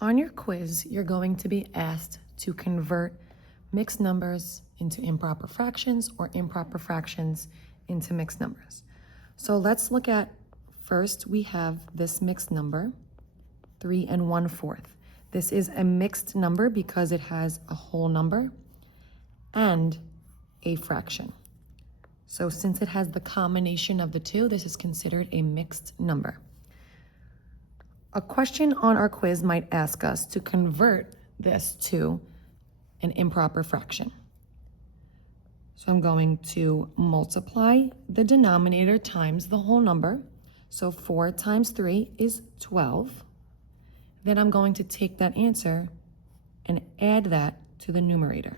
On your quiz, you're going to be asked to convert mixed numbers into improper fractions or improper fractions into mixed numbers. So let's look at, first we have this mixed number, 3 1/4. This is a mixed number because it has a whole number and a fraction. So since it has the combination of the two, this is considered a mixed number. A question on our quiz might ask us to convert this to an improper fraction. So I'm going to multiply the denominator times the whole number. So 4 times 3 is 12. Then I'm going to take that answer and add that to the numerator.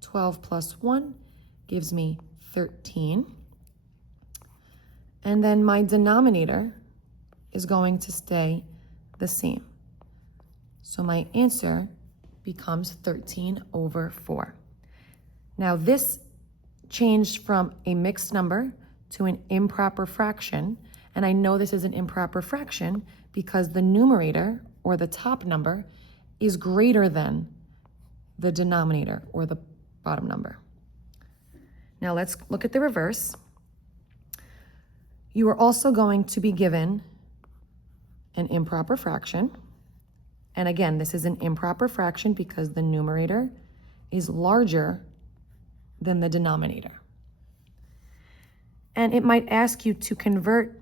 12 plus 1 gives me 13. And then my denominator is going to stay the same. So my answer becomes 13/4. Now this changed from a mixed number to an improper fraction, and I know this is an improper fraction because the numerator, or the top number, is greater than the denominator, or the bottom number. Now let's look at the reverse. You are also going to be given an improper fraction. And again, this is an improper fraction because the numerator is larger than the denominator. And it might ask you to convert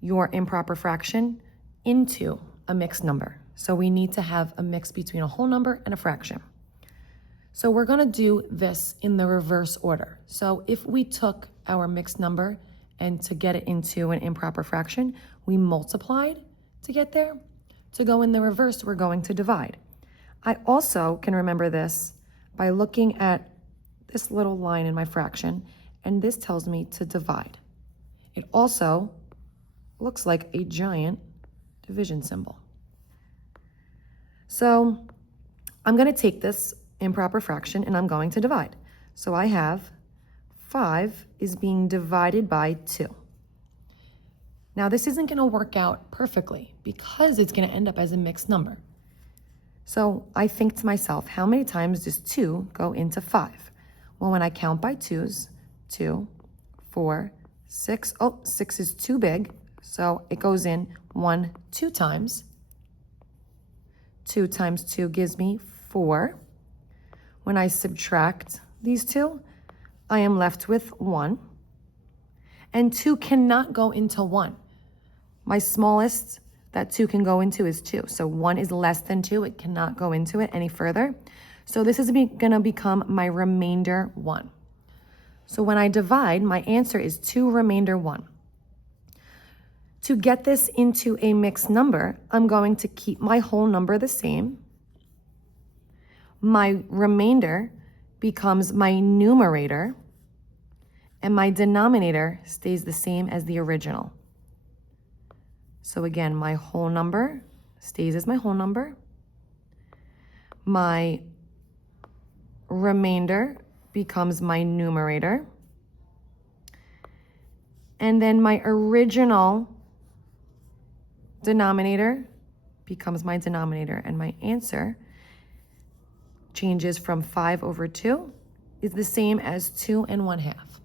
your improper fraction into a mixed number. So we need to have a mix between a whole number and a fraction. So we're gonna do this in the reverse order. So if we took our mixed number and to get it into an improper fraction, we multiplied to get there. To go in the reverse, we're going to divide. I also can remember this by looking at this little line in my fraction, and this tells me to divide. It also looks like a giant division symbol. So I'm going to take this improper fraction and I'm going to divide. So I have 5 is being divided by 2. Now this isn't going to work out perfectly because it's going to end up as a mixed number. So I think to myself, how many times does 2 go into 5? Well, when I count by 2s, 2, 4, 6, 6 is too big, so it goes in 1, 2 times. 2 times 2 gives me 4. When I subtract these two, I am left with 1. And 2 cannot go into 1. My smallest that 2 can go into is 2. So 1 is less than 2. It cannot go into it any further. So this is going to become my remainder 1. So when I divide, my answer is 2 remainder 1. To get this into a mixed number, I'm going to keep my whole number the same. My remainder becomes my numerator, and my denominator stays the same as the original. So again, my whole number stays as my whole number. My remainder becomes my numerator. And then my original denominator becomes my denominator. And my answer changes from 5/2 is the same as 2 1/2.